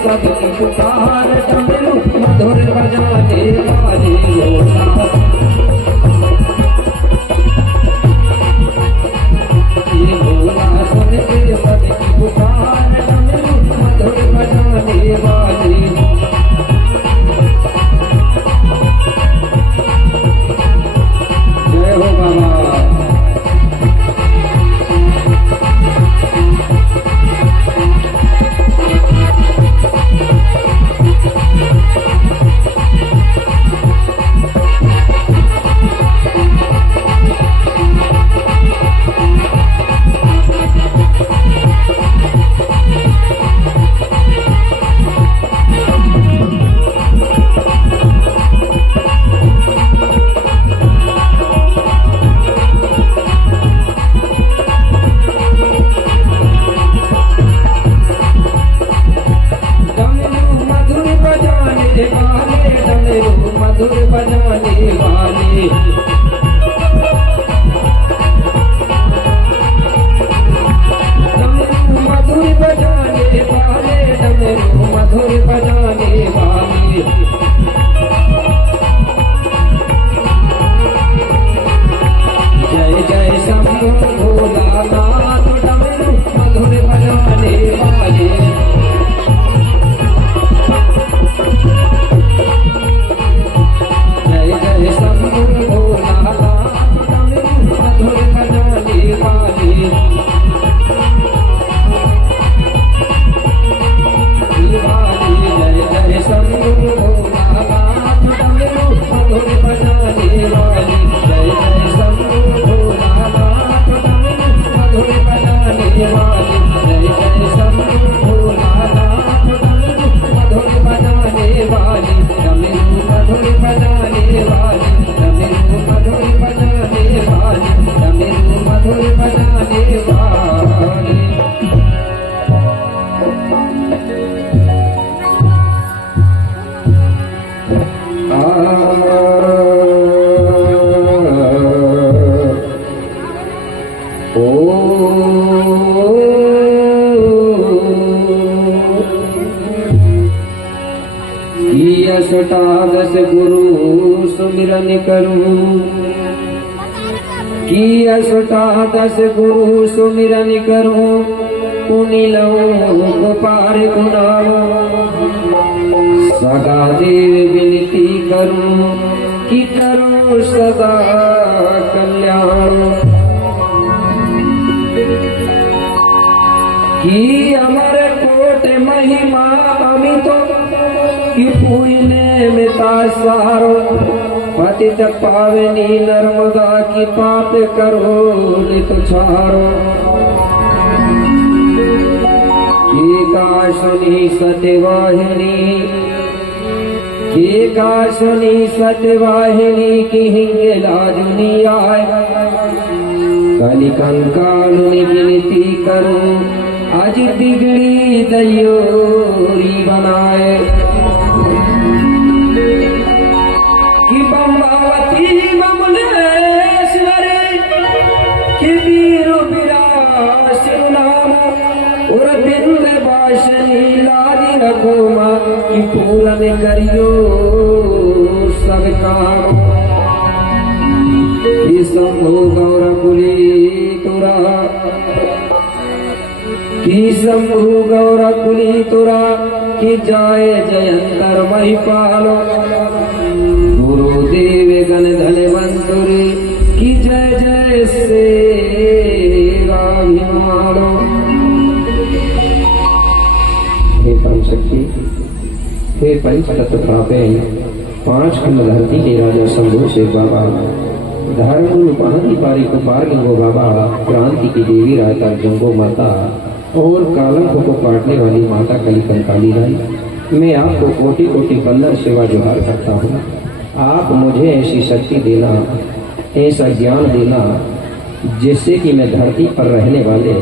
सबकी पुकार, डमरू मधुर बजाने वाली भोला। ये भोला सुन के सबकी पुकार, डमरू मधुर बजाने वाली। जय हो बाबा। मधुर बजाने वाले, डमरू मधुर बजाने वाले, डमरू मधुर बजाने वाले। जय जय शंभो भोलानाथ, डमरू मधुर बजाने वाले। अष्टादश गुरु सुमिरन करूं, कि अष्टादश गुरु सुमिरन करूं, पुनि लऊं गोपार गुनाओ। सदा देव विनती करूं, कि करूं सदा कल्याण। कि अमर कोट महिमा अमितो, कि पुण्य मिता सारो। पतित पावनी नर्मदा, की पाप करो नित छारो। की काशनी सत्यवाहिनी, की काशनी सत्यवाहिनी, की हिंगे लाजुनी आय। कलि कंकालुनि विनती करूं, आज बिगड़ी दयोरी बनाए। कि बम्बावती बमुलेश्वर, कि वीर विरासिर नाम। और विंध्यवासिनी लादी रखो मां, कि पूरन करियो सब काम। कि शंभु गौरकुली तुरा, कि शंभु गौरकुली तुरा, कि जाय जयंतर महिपालो। गुरुदेव गण धनवंतुरी, कि जय जय सेवाभिमानो। हे परम शक्ति, हे पंच तत्व प्रापे, 5 खंड धरती के राजा शंभु से बाबा, धर्म उपहति पारी को पार गंगो बाबा, क्रांति की देवी राता जंगो माता, और कालंक को काटने वाली माता कली कंकाली राई, मैं आपको कोटि कोटि बंदर सेवा जोहार करता हूँ। आप मुझे ऐसी शक्ति देना, ऐसा ज्ञान देना, जिससे कि मैं धरती पर रहने वाले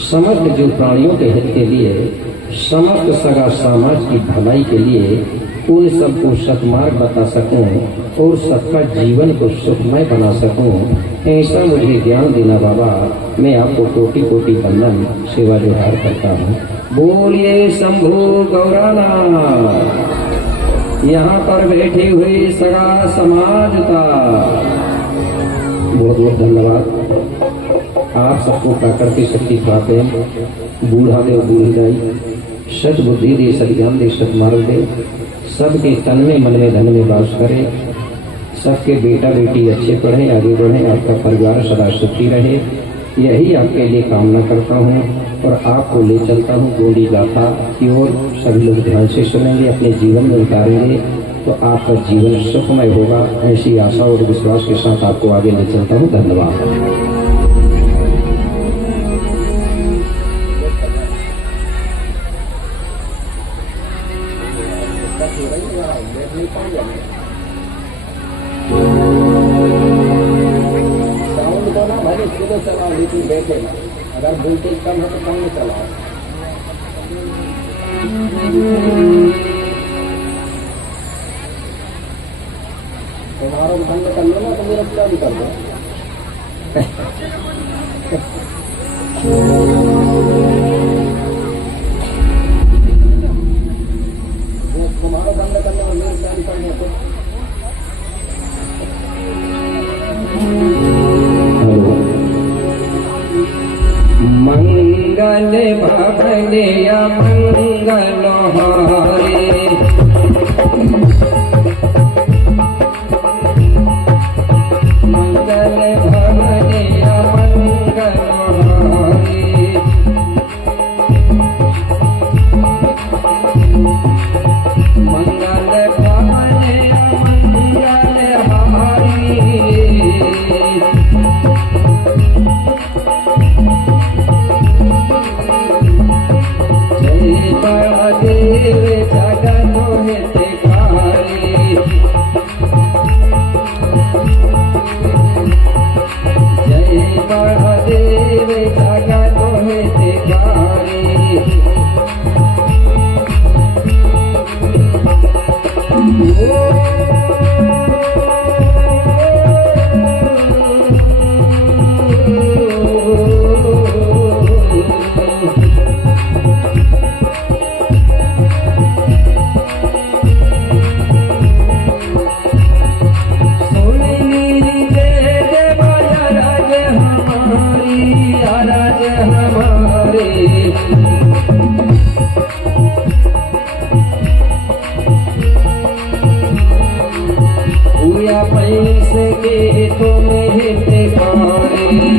समस्त जीव प्राणियों के हित के लिए, समस्त सगा समाज की भलाई के लिए उन सबको सतमार्ग बता सकूं और सबका जीवन को सुखमय बना सकूं, ऐसा मुझे ज्ञान देना बाबा। मैं आपको कोटि कोटि वंदन सेवा जोहार करता हूँ। बोलिए शंभु गौरानाथ। यहाँ पर बैठे हुए सगा समाज का बहुत बहुत धन्यवाद। आप सबको प्राकृतिक शक्ति प्राप्त है। बूढ़ा दे बूढ़ी दाई, सत बुद्धि दे, सज्ञान दे, सत्मार्ग दे, सबके तन में मन में धन में वास करे। सबके बेटा बेटी अच्छे पढ़े, आगे बढ़े, आपका परिवार सदा सुखी रहे, यही आपके लिए कामना करता हूँ और आपको ले चलता हूँ गोंडी गाथा की ओर। सभी लोग ध्यान से सुनेंगे, अपने जीवन में उतारेंगे तो आपका जीवन सुखमय होगा। ऐसी आशा और विश्वास के साथ आपको आगे ले चलता हूँ। धन्यवाद। साउंड को ना भले स्लो चलाओ, लेकिन बैठे ना। अगर वोल्टेज कम है तो कम में चलाओ। तुम्हारा बंद कर लो ना तो मेरा पूरा भी कर दो। तुम्हारा बंद करने और मेरे प्लान करने को मंगल भवने या मंगल हारे, मंगल भवने या मंगल हारे, मंगल भवने या मंगल हारी। महादेव जगनो हिते कारी, जय महादेव जगनो हिते कारी। पैसे के तुम हिते कारी,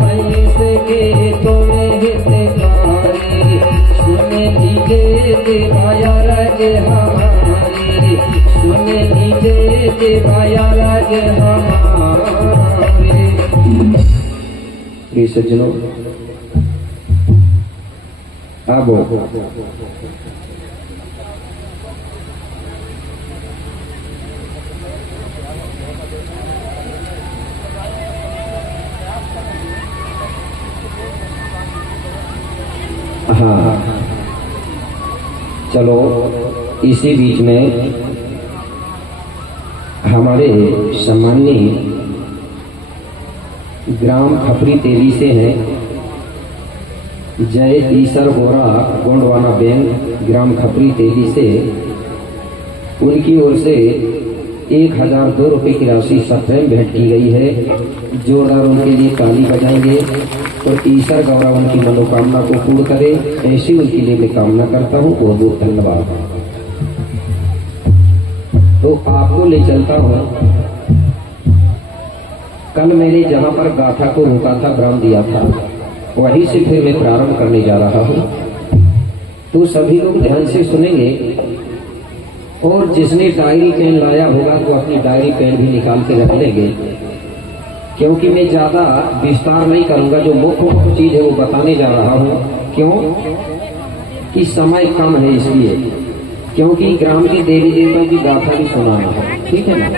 पैसे के तुम हिते कारी। सुने लीजे देवाया राज हमारे, सुने लीजे देवाया राज हमारे। ये सज्जनों अब हाँ, चलो इसी बीच में हमारे सम्माननीय ग्राम खपरी तेली से हैं जय ईसर गोरा गोंडवाना बेन, ग्राम खपरी तेली से, उनकी ओर से 1002 रुपये की राशि सप्रेम भेंट की गई है। जोरदार उनके लिए ताली बजाएंगे तो ईश्वर गौरव उनकी मनोकामना को पूर्ण करे, ऐसी उनके लिए मैं कामना करता हूँ। बहुत बहुत धन्यवाद। तो आपको ले चलता हूँ, कल मैंने जहाँ पर गाथा को रोका था, विराम दिया था, वहीं से फिर मैं प्रारंभ करने जा रहा हूँ। तो सभी लोग ध्यान से सुनेंगे और जिसने डायरी पेन लाया होगा तो अपनी डायरी पेन भी निकाल के रख लेंगे, क्योंकि मैं ज्यादा विस्तार नहीं करूंगा। जो मुख्य चीज है वो बताने जा रहा हूँ। क्यों कि समय कम है, इसलिए, क्योंकि ग्राम की देवी देवता की गाथा भी सुनाना है, ठीक है ना।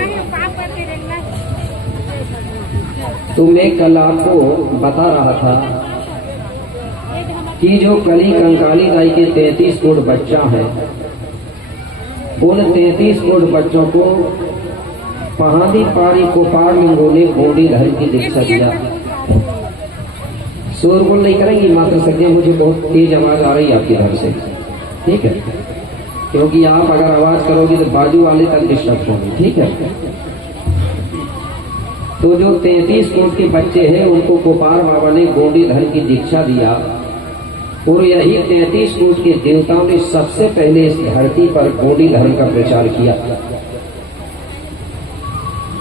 तो मैं कल आपको बता रहा था कि जो कली कंकाली दाई के 33 कोट बच्चा है, उन 33 कोट बच्चों को पहाड़ी पारी कोपाड़ लिंगों ने गोंडी धर्म की दीक्षा दिया। शोरगुल नहीं करेंगी मातृशक्तियां। मुझे बहुत तेज आवाज आ रही है आपके घर से, ठीक है, क्योंकि आप अगर आवाज करोगी तो बाजू वाले तक डिस्टर्ब होंगे, ठीक है। तो जो 33 कोट के बच्चे हैं उनको गोपाल बाबा ने गोंडी धर्म की दीक्षा दिया, और यही 33 कोट के देवताओं ने सबसे पहले इस धरती पर गोंडी धर्म का प्रचार किया।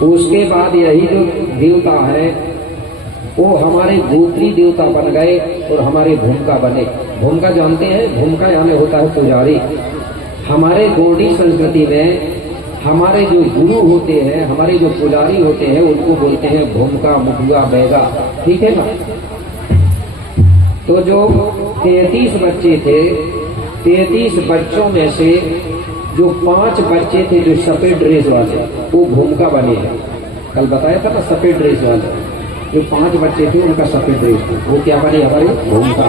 उसके बाद यही जो देवता है वो हमारे गोत्री देवता बन गए और हमारे भूमिका बने। भूमिका जानते हैं, भूमिका यानी होता है पुजारी। हमारे गोंडी संस्कृति में हमारे जो गुरु होते हैं, हमारे जो पुजारी होते हैं, उनको बोलते हैं भूमिका, मुखिया, बैगा, ठीक है ना। तो जो 33 बच्चे थे, 33 बच्चों में से जो 5 बच्चे थे जो सफेद ड्रेस वाले, वो भूमिका बने हैं। कल बताया था ना, सफेद ड्रेस वाले जो 5 बच्चे थे उनका सफेद ड्रेस था, वो क्या बने? हमारे भूमिका।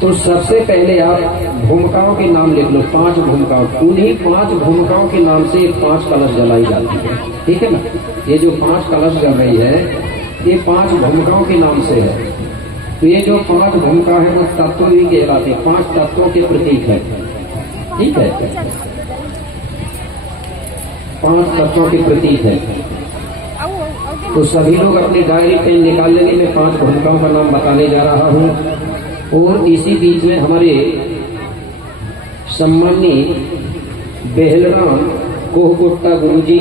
तो सबसे पहले आप भूमिकाओं के नाम लिख लो, 5 भूमिकाओं। उन्हीं 5 भूमिकाओं के नाम से 5 कलश जलाई जाती है, ठीक है ना। ये जो 5 कलश जल रही है ये 5 भूमिकाओं के नाम से है। तो ये जो 5 भूमिका है वो तत्व भी कहलाते हैं, 5 तत्वों के प्रतीक है, ठीक है, 5 तत्वों के प्रतीक है। तो सभी लोग अपनी डायरी पेन निकाल लेंगे, मैं 5 भूमिकाओं का नाम बताने जा रहा हूं। और इसी बीच में हमारे सम्मानीय बेहलराम कोहकोट्टा गुरु जी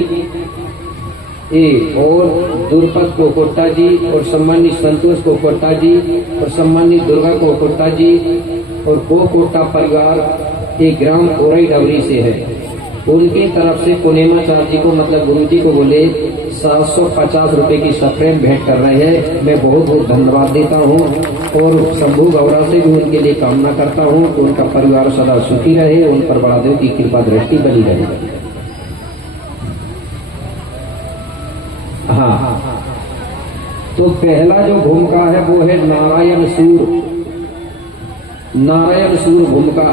और दुर्पद कोहकोट्टा जी और सम्मानीय संतोष कोहकोट्टा जी और सम्मानीय दुर्गा कोहकोट्टा जी और कोहकोट्टा परिवार एक ग्राम ओरई डबरी से है, उनकी तरफ से पुनेमाचार्य जी को मतलब गुरु जी को बोले 750 रुपए की सफ्रेम भेंट कर रहे हैं। मैं बहुत बहुत धन्यवाद देता हूं और शंभू गौरा से भी उनके लिए कामना करता हूं कि उनका परिवार सदा सुखी रहे, उन पर बड़ा देव की कृपा दृष्टि बनी रहे। हाँ, तो पहला जो भूमिका है वो है नारायण सूर। नारायण सूर भूमिका,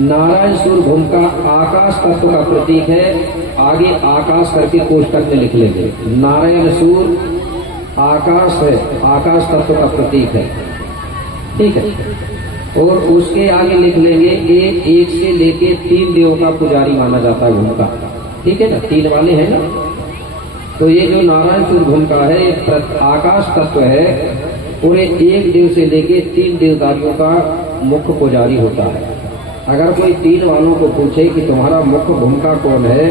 नारायण सूर भूमिका आकाश तत्व का प्रतीक है। आगे आकाश करके कोष्टक में लिख लेंगे। नारायण सूर आकाश है, आकाश तत्व का प्रतीक है, ठीक है। और उसके आगे लिख लेंगे एक से लेके 3 देवों का पुजारी माना जाता है भूमिका, ठीक है ना, 3 वाले हैं ना। तो ये जो नारायण सूर भूमिका है आकाश तत्व है और एक देव से लेके 3 देवदारियों का मुख्य पुजारी होता है। अगर कोई 3 वालों को पूछे कि तुम्हारा मुख्य भूमिका कौन है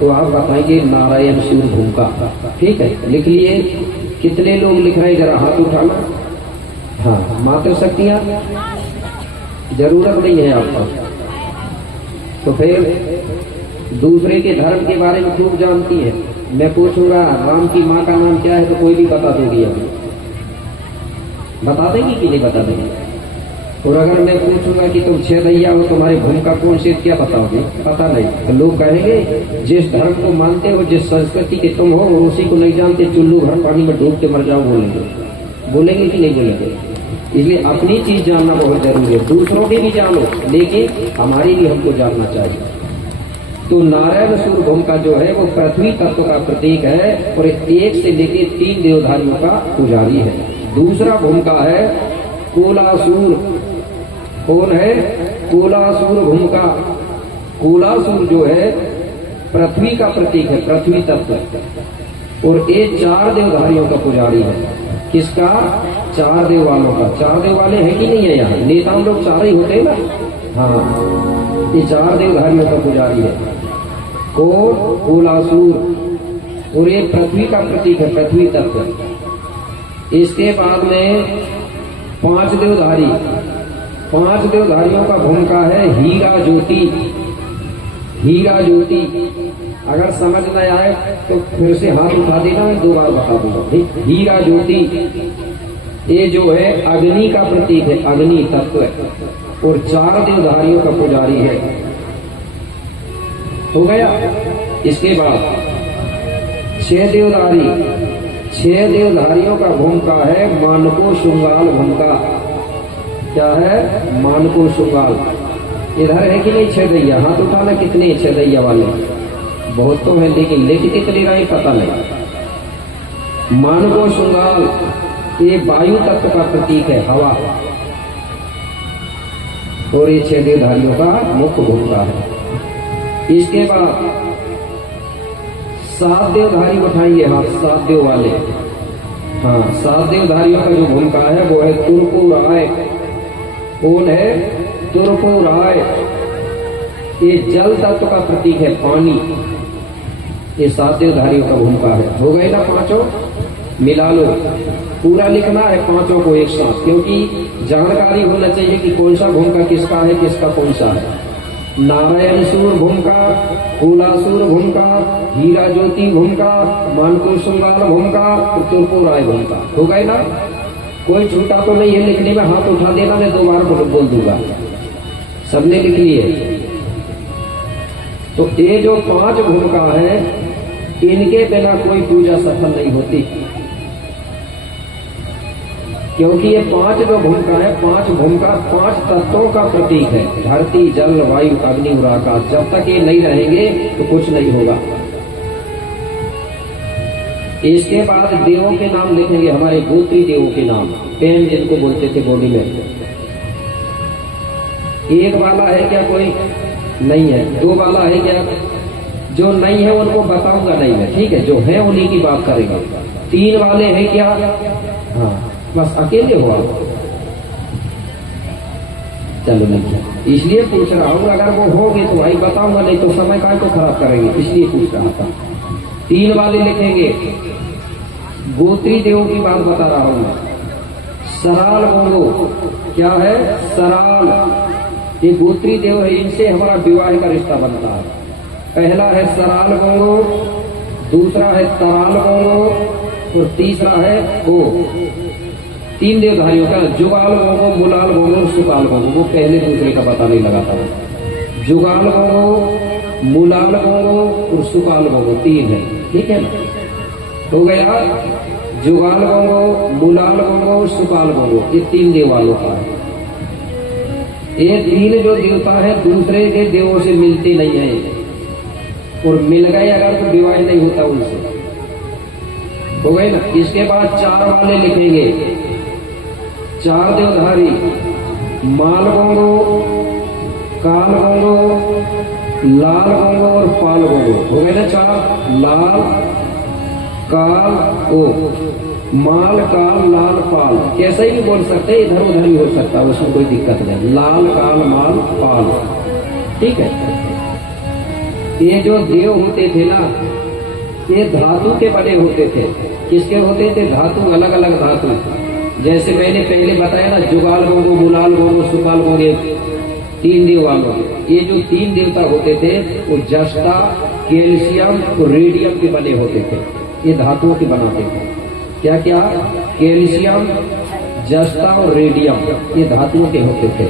तो आप बताएंगे नारायण सूर भूमिका, ठीक है। लिख लिए? कितने लोग लिख रहे हैं जरा हाथ उठाना। हाँ, मातृशक्तियां जरूरत नहीं है आपको, तो फिर दूसरे के धर्म के बारे में खूब जानती है। मैं पूछूंगा राम की माँ का नाम क्या है तो कोई भी बता दोगी, अभी बता देंगी कि नहीं बता देंगी? और अगर मैं पूछूंगा कि तुम 6 दैया हो, तुम्हारी भूमिका कौन सी, क्या बताओगे? पता नहीं। तो लोग कहेंगे जिस धर्म को मानते हो, जिस संस्कृति के तुम हो, और उसी को नहीं जानते, चुल्लू भर पानी में डूब के मर जाओ, बोलेंगे कि नहीं बोलेंगे? इसलिए अपनी चीज जानना बहुत जरूरी है, दूसरों की भी जानो, लेकिन हमारी भी हमको जानना चाहिए। तो नारायण सूर भूमिका जो है वो पृथ्वी तत्व का प्रतीक है और 1 से लेकर 3 देवधारियों का पुजारी है। दूसरा भूमिका है कोलासूर। कौन है? कोलासूर भूमिका। कोलासूर जो है पृथ्वी का प्रतीक है, पृथ्वी तत्व, और ये 4 देवधारियों का पुजारी है। किसका? 4 देव वालों का। 4 देव वाले हैं कि नहीं है यहाँ? नेता लोग 4 ही होते हैं ना। हाँ, ये 4 देवधारियों का पुजारी है। कौन? कोलासूर, और ये पृथ्वी का प्रतीक है, पृथ्वी तत्व। इसके बाद में 5 देवधारी। 5 देवधारियों का भूमिका है हीरा ज्योति। हीरा ज्योति अगर समझ न आए तो फिर से हाथ उठा देना, मैं 2 बार बता दूंगा। हीरा ज्योति ये जो है अग्नि का प्रतीक है, अग्नि तत्व है, और 4 देवधारियों का पुजारी है। हो गया। इसके बाद 6 देवधारी। 6 देवधारियों का भूमिका है मानको शुंगाल भूमिका। क्या है? मानको शुंगाल। इधर है कि नहीं 6 दैया? हाथ उठाना। कितने 6 दैया वाले? बहुत तो है, लेकिन लेके कितने रहे पता नहीं। मानको शुंगाल ये वायु तत्व का प्रतीक है, हवा। और ये 6 देवधारियों का मुख्य भूमिका है। इसके बाद 7 देवधारी उठाएंगे हाथ, 7 देव वाले। हाँ, 7 देवधारियों का जो भूमिका है वो है तुर्पुराय। कौन है? तुर्पुराय। ये जल तत्व का प्रतीक है, पानी। ये 7 देवधारियों का भूमिका है। हो गए ना पांचों? मिला लो, पूरा लिखना है पांचों को एक साथ, क्योंकि जानकारी होना चाहिए कि कौन सा भूमिका किसका है, किसका कौन सा है। नारायण सूर भूमिका, कुलासुर भूमिका, हीरा ज्योति भूमिका, मानकुर श्रृंगार भूमिका, तुर्पुराय भूमिका। हो गए ना? कोई छूटा तो नहीं है लिखने में? हाथ उठा देना, मैं 2 बार बोल दूंगा। सबने लिख लिए? तो ये जो 5 भूमिका है, इनके बिना कोई पूजा सफल नहीं होती, क्योंकि ये 5 जो भूमिका है, 5 भूमिका 5 तत्वों का प्रतीक है। धरती, जल, वायु, अग्नि और आकाश। जब तक ये नहीं रहेंगे तो कुछ नहीं होगा। इसके बाद देवों के नाम लिखेंगे, हमारे गोत्री देवों के नाम, पेन जिनको बोलते थे बॉडी में। एक वाला है क्या? कोई नहीं है। 2 वाला है क्या? जो नहीं है उनको बताऊंगा नहीं मैं, ठीक है? जो है उन्हीं की बात करेंगे। 3 वाले हैं क्या? हाँ, बस अकेले हो आप? चलो नहीं, इसलिए पूछ रहा हूं। अगर वो होगे तो भाई बताऊंगा, नहीं तो समय का तो खराब करेंगे, इसलिए पूछ रहा था। 3 वाले लिखेंगे। गोत्री देवों की बात बता रहा हूं मैं। सराल गंगो, क्या है? सराल। ये गोत्री देव है, इनसे हमारा विवाह का रिश्ता बनता है। पहला है सराल गंगो, दूसरा है तराल गंगो, और तीसरा है ओ। 3 देवधारियों का, जुगाल गंगो, मुलाल गंगो, सुकाल गंगो। वो पहले दूसरे का पता नहीं लगाता है। जुगाल गंगो, मुलाल गंगो और सुकाल गंगो 3 है, ठीक है ना? हो गया? जुगाल गंगो, मुलाल गंगो, सुकाल गंगो, ये 3 देवालों का है। ये 3 जो देवता है दूसरे के देवों से मिलते नहीं है, और मिल गए अगर तो विवाह नहीं होता उनसे। हो गए ना? इसके बाद 4 वाले लिखेंगे। 4 देवधारी, माल गंगो, काल गंगो, लाल गंगो और पाल गंगो। हो गए ना 4? लाल, काल, ओ। माल, काल, लाल, पाल, कैसे भी बोल सकते, इधर उधर भी हो सकता है, उसमें कोई दिक्कत नहीं। लाल, काल, माल, पाल, ठीक है? ये जो देव होते थे ना, ये धातु के बने होते थे। किसके होते थे? धातु, अलग अलग धातु। जैसे मैंने पहले बताया ना, जुगाल गंगो, मुलाल गंगो, सुकाल गंगो, 3 देव वालों। ये जो 3 देवता होते थे वो जस्ता, कैल्शियम और रेडियम के बने होते थे। ये धातुओं के बनाते थे। क्या क्या? कैल्शियम, जस्ता और रेडियम, ये धातुओं के होते थे।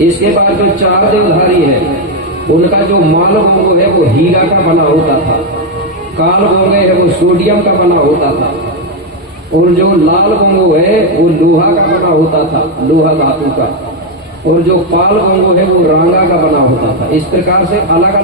इसके बाद जो 4 देवधारी है, उनका जो माल गंगो है वो हीरा का बना होता था। काल गंगो है वो सोडियम का बना होता था, और जो लाल गंगो है वो लोहा का बना होता था, लोहा धातु का, और जो पाल गंगो है वो रांगा का बना होता था। इस प्रकार से अलग अलग